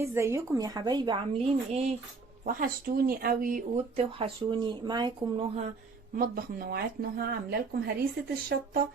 ازيكم يا حبايبي؟ عاملين ايه؟ وحشتوني قوي وبتوحشوني. معاكم نهى، مطبخ منوعات نهى، عامله لكم هريسه الشطه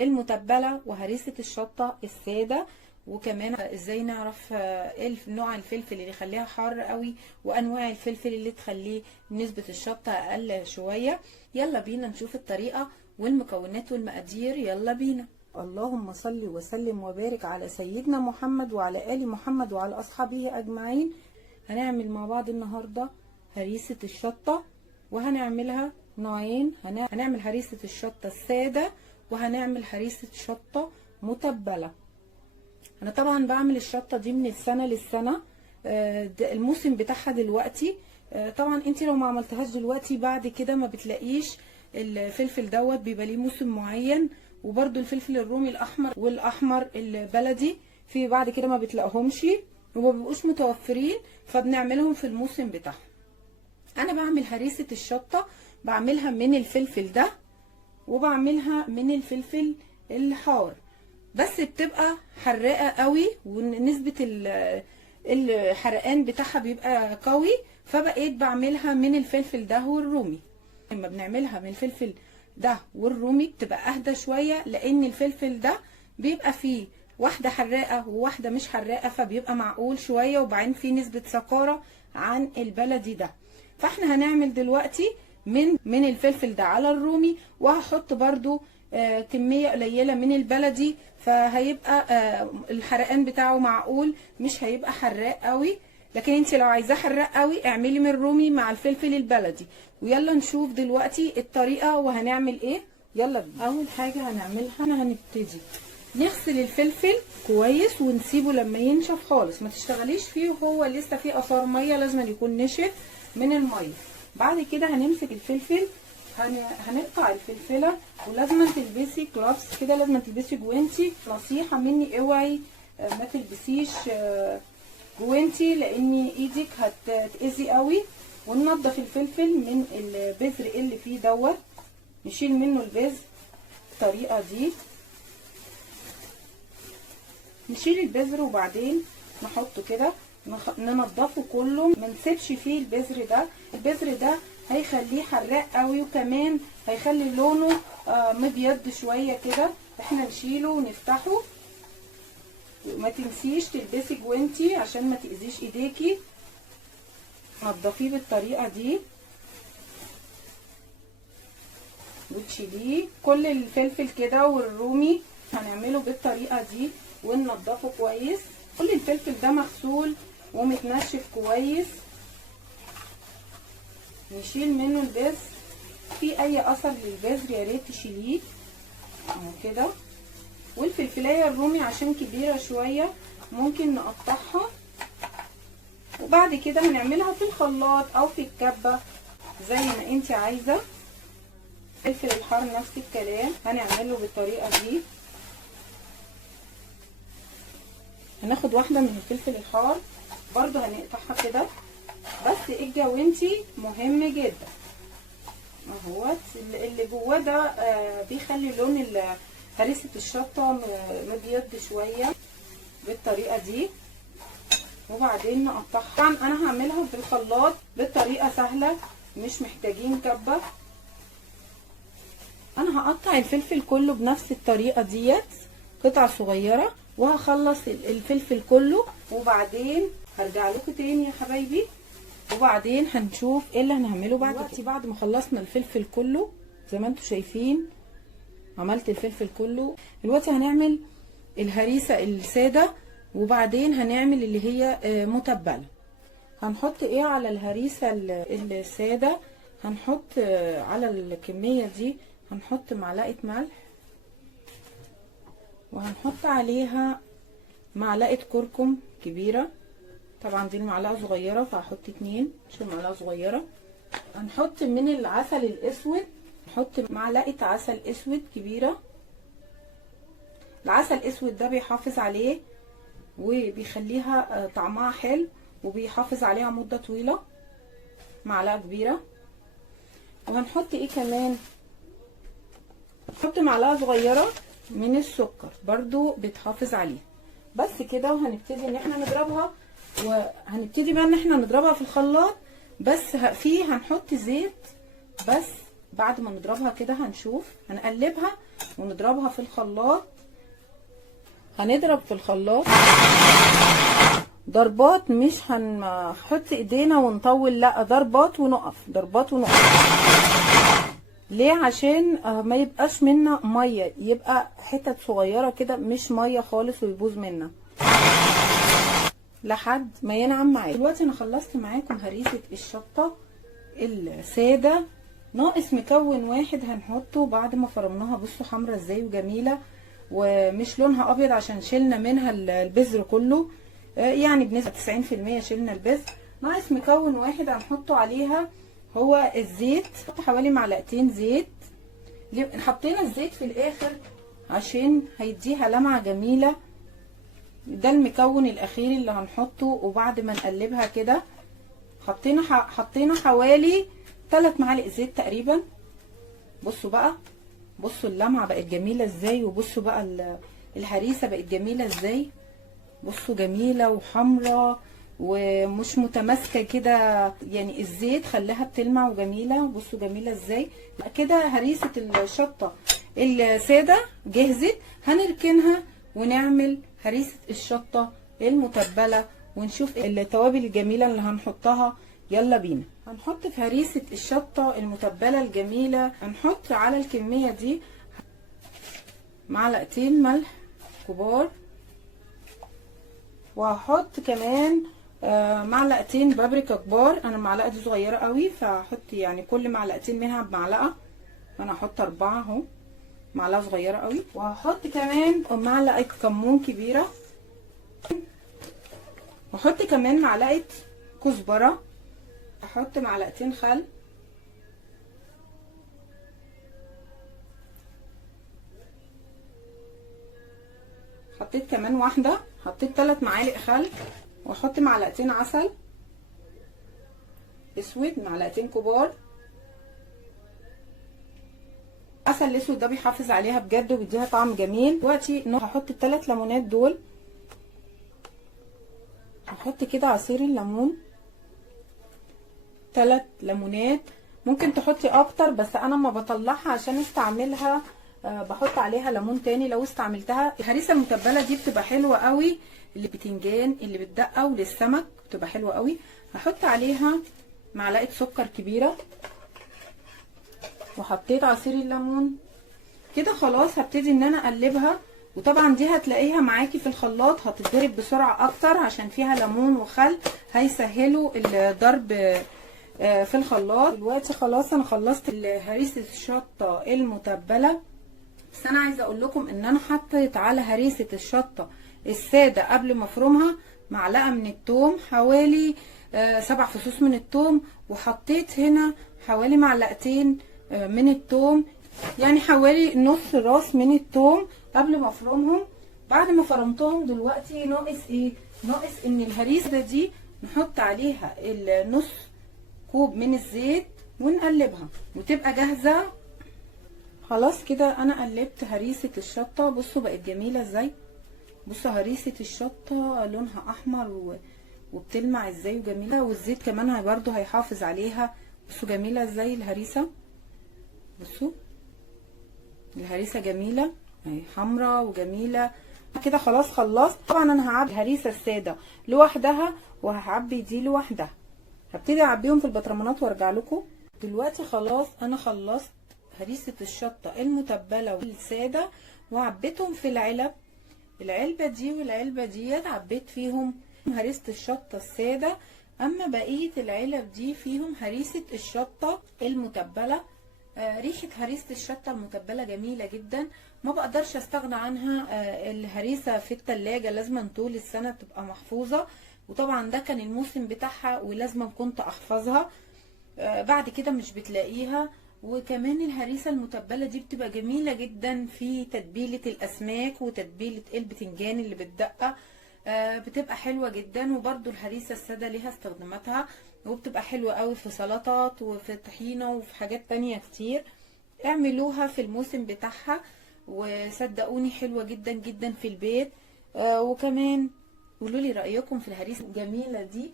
المتبله وهريسه الشطه الساده، وكمان ازاي نعرف نوع الفلفل اللي يخليها حار قوي وانواع الفلفل اللي تخليه نسبه الشطه اقل شويه. يلا بينا نشوف الطريقه والمكونات والمقادير. يلا بينا. اللهم صل وسلم وبارك على سيدنا محمد وعلى آل محمد وعلى أصحابه أجمعين. هنعمل مع بعض النهاردة هريسة الشطة، وهنعملها نوعين. هنعمل هريسة الشطة السادة، وهنعمل هريسة شطة متبلة. أنا طبعا بعمل الشطة دي من السنة للسنة، الموسم بتاعها دلوقتي. طبعا انتي لو ما عملتهاش دلوقتي بعد كده ما بتلاقيش الفلفل دوت، بيبقى ليه موسم معين. وبرده الفلفل الرومي الاحمر والاحمر البلدي في بعد كده ما بتلاقيهمش وما بيبقوش متوفرين، فبنعملهم في الموسم بتاعهم. انا بعمل هريسه الشطه، بعملها من الفلفل ده وبعملها من الفلفل الحار، بس بتبقى حراقه قوي ونسبه الحرقان بتاعها بيبقى قوي، فبقيت بعملها من الفلفل ده والرومي. لما بنعملها من الفلفل ده والرومي بتبقى اهدى شويه، لان الفلفل ده بيبقى فيه واحده حراقه وواحده مش حراقه، فبيبقى معقول شويه، وبعدين فيه نسبه سكاره عن البلدي ده. فاحنا هنعمل دلوقتي من الفلفل ده على الرومي، وهحط برده كميه قليله من البلدي، فهيبقى الحرقان بتاعه معقول، مش هيبقى حراق قوي. لكن انت لو عايزاه حراق قوي اعملي من الرومي مع الفلفل البلدي. ويلا نشوف دلوقتي الطريقه وهنعمل ايه. يلا بينا. اول حاجه هنعملها هنبتدي نغسل الفلفل كويس ونسيبه لما ينشف خالص، ما تشتغليش فيه وهو لسه فيه اثار ميه، لازم يكون نشف من الميه. بعد كده هنمسك الفلفل، هنقطع الفلفله، ولازم تلبسي جلافز كده، لازم تلبسي جوانتي. نصيحه مني اوعي ما تلبسيش جوانتي لان ايدك هتأذي قوي. وننضف الفلفل من البذر اللي فيه دوت، نشيل منه البذر بالطريقه دي، نشيل البذر وبعدين نحطه كده ننضفه كله، ما نسيبش فيه البذر ده. البذر ده هيخليه حراق قوي، وكمان هيخلي لونه مبيض شويه كده. احنا نشيله ونفتحه. وما تنسيش تلبسي جوانتي عشان ما تأذيش ايديكي. نضفيه بالطريقه دي وتشيليه. كل الفلفل كده والرومي هنعمله بالطريقه دي وننضفه كويس. كل الفلفل ده مغسول ومتنشف كويس، نشيل منه البذر. في اي اثر للبذر يا ريت تشيليه اهو كده. والفلفلايه الرومي عشان كبيره شويه ممكن نقطعها، وبعد كده هنعملها في الخلاط او في الكبه زي ما انت عايزه. فلفل الحار نفس الكلام هنعمله بالطريقه دي. هناخد واحده من الفلفل الحار برضو هنقطعها كده، بس الجوانتي مهم جدا اهوت. اللي جواه ده بيخلي لون هريسه الشطه مبيض شويه بالطريقه دي. وبعدين نقطعها. طبعا انا هعملها في الخلاط بطريقه سهله، مش محتاجين كبه. انا هقطع الفلفل كله بنفس الطريقه ديت قطع صغيره، وهخلص الفلفل كله وبعدين هرجع لكم تاني يا حبايبي، وبعدين هنشوف ايه اللي هنعمله بعد كده. بعد ما خلصنا الفلفل كله زي ما انتم شايفين، عملت الفلفل كله. دلوقتي هنعمل الهريسه الساده، وبعدين هنعمل اللي هي متبله. هنحط ايه على الهريسه الساده؟ هنحط على الكميه دي هنحط معلقه ملح، وهنحط عليها معلقه كركم كبيره. طبعا دي المعلقه صغيره فهحط 2 عشان معلقه صغيره. هنحط من العسل الاسود، نحط معلقه عسل اسود كبيره. العسل الاسود ده بيحافظ عليه وبيخليها طعمها حلو، وبيحافظ عليها مده طويله. معلقه كبيره. وهنحط ايه كمان؟ نحط معلقه صغيره من السكر برضو بتحافظ عليه. بس كده. وهنبتدي ان احنا نضربها وهنبتدي بقى ان احنا نضربها في الخلاط. بس فيه هنحط زيت بس. بعد ما نضربها كده هنشوف، هنقلبها ونضربها في الخلاط. هنضرب في الخلاط ضربات، مش هنحط ايدينا ونطول، لا ضربات ونقف، ضربات ونقف. ليه؟ عشان ما يبقاش منا ميه، يبقى حتت صغيره كده مش ميه خالص ويبوظ منا لحد ما ينعم معاكم. دلوقتي انا خلصت معاكم هريسه الشطه الساده. ناقص مكون واحد هنحطه بعد ما فرمناها. بصوا حمرا ازاي وجميله، ومش لونها ابيض عشان شلنا منها البذر كله، يعني بنسبه 90% شلنا البذر. ناقص مكون واحد هنحطه عليها، هو الزيت. نحط حوالي معلقتين زيت. حطينا الزيت في الاخر عشان هيديها لمعه جميله. ده المكون الاخير اللي هنحطه. وبعد ما نقلبها كده حطينا حوالي 3 معالق زيت تقريبا. بصوا بقى، بصوا اللمعه بقت جميله ازاي، وبصوا بقى الهريسه بقت جميله ازاي. بصوا جميله وحمراء ومش متماسكه كده، يعني الزيت خلاها بتلمع وجميله. بصوا جميله ازاي. كده هريسه الشطه الساده جهزت. هنركنها ونعمل هريسه الشطه المتبله ونشوف التوابل الجميله اللي هنحطها. يلا بينا. هنحط في هريسه الشطه المتبله الجميله، هنحط على الكميه دي معلقتين ملح كبار، وهحط كمان معلقتين بابريكا كبار. انا المعلقه دي صغيره قوي، فهحط يعني كل معلقتين منها بمعلقه. انا هحط 4 اهو، معلقه صغيره قوي. وهحط كمان معلقه كمون كبيره، وهحط كمان معلقه كزبره، هحط معلقتين خل، حطيت كمان واحده، حطيت 3 معالق خل، واحط معلقتين عسل اسود، معلقتين كبار. العسل الاسود ده بيحافظ عليها بجد وبيديها طعم جميل. دلوقتي هحط ال3 ليمونات دول. هحط كده عصير الليمون، 3 ليمونات. ممكن تحطي اكتر بس انا ما بطلعها عشان استعملها بحط عليها ليمون تاني لو استعملتها. الهريسه المتبله دي بتبقى حلوه قوي، اللي بتنجان اللي بالدقه وللسمك بتبقى حلوه قوي. هحط عليها معلقه سكر كبيره، وحطيت عصير الليمون كده. خلاص هبتدي ان انا اقلبها. وطبعا دي هتلاقيها معاكي في الخلاط هتتضرب بسرعه اكتر عشان فيها ليمون وخل، هيسهلوا الضرب في الخلاط. دلوقتي خلاص انا خلصت هريسه الشطه المتبله. بس انا عايزه اقول لكم ان انا حطيت على هريسه الشطه الساده قبل ما افرمها معلقه من الثوم، حوالي 7 فصوص من الثوم، وحطيت هنا حوالي معلقتين من الثوم، يعني حوالي نص راس من الثوم قبل ما افرمهم. بعد ما فرمتهم دلوقتي ناقص ايه؟ ناقص ان الهريسه دي نحط عليها النص كوب من الزيت ونقلبها وتبقى جاهزه. خلاص كده انا قلبت هريسه الشطه. بصوا بقت جميله ازاي. بصوا هريسه الشطه لونها احمر وبتلمع ازاي وجميله، والزيت كمان برضو هيحافظ عليها. بصوا جميله ازاي الهريسه. بصوا الهريسه جميله اهي، حمراء وجميله كده. خلاص خلصت. طبعا انا هعبي الهريسه الساده لوحدها وهعبي دي لوحدها. هبتدي اعبيهم في البطرمانات وارجع لكم. دلوقتي خلاص انا خلصت هريسه الشطه المتبله والساده وعبيتهم في العلبه دي والعلبه ديت، عبيت فيهم هريسه الشطه الساده. اما بقيه العلب دي فيهم هريسه الشطه المتبله. ريحه هريسه الشطه المتبله جميله جدا، ما بقدرش استغنى عنها. الهريسه في التلاجة لازم طول السنه تبقى محفوظه، وطبعا ده كان الموسم بتاعها ولازم كنت احفظها. بعد كده مش بتلاقيها. وكمان الهريسه المتبله دي بتبقى جميله جدا في تتبيله الاسماك وتتبيله البتنجان اللي بالدقه، بتبقى حلوه جدا. وبرده الهريسه الساده ليها استخداماتها، وبتبقى حلوه قوي في سلطات وفي طحينه وفي حاجات تانية كتير. اعملوها في الموسم بتاعها وصدقوني حلوه جدا جدا في البيت. وكمان قولوا لي رايكم في الهريسه الجميله دي.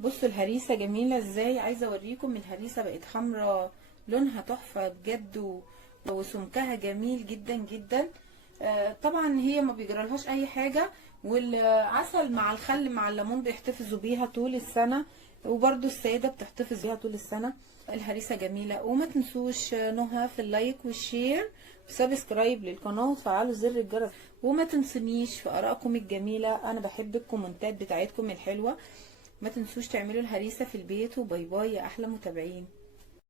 بصوا الهريسه جميله ازاي، عايزه اوريكم. الهريسه بقت حمراء، لونها تحفه بجد، وسمكها جميل جدا جدا. طبعا هي ما بيجرالهاش اي حاجه، والعسل مع الخل مع الليمون بيحتفظوا بيها طول السنه، وبرده السيده بتحتفظ بيها طول السنه. الهريسه جميله. وما تنسوش نهى في اللايك والشير وسبسكرايب للقناه وتفعلوا زر الجرس، وما تنسونيش في ارائكم الجميله. انا بحب الكومنتات بتاعتكم الحلوه. ما تنسوش تعملوا الهريسه في البيت. وباي باي يا احلى متابعين.